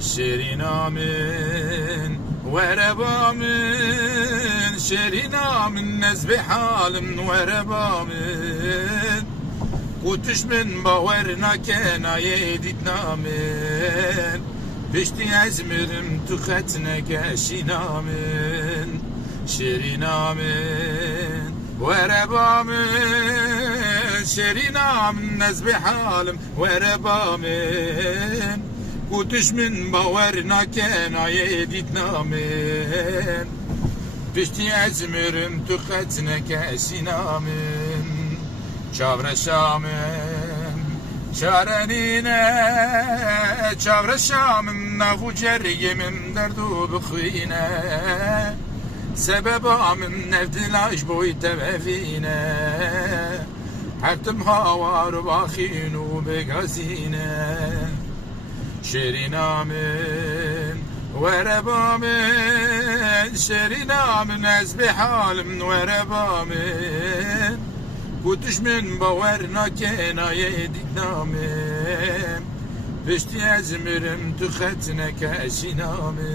شرینامن وربامن شرینامن نزب حالم وربامن قوتش من باور نکن یدید نامن پشتی از مرم تو خط نکشینامن شرینامن وربامن شرینامن نزب حالم وربامن قوتش من باور نکن یدید نامن پشتی از مرم تو خط نکشینامن چاورشامم چارنینه چاورشامم نفو جرگمم دردو بخوینه سببامم نفتلاش بوی تبفینه حتم هاوار باخین و بگازینه شرینامن وربامن شرینامن از به حالم وربامن Kutuş min bawer nake naye dikname Pişti ezmirim tu xetne ke eşiname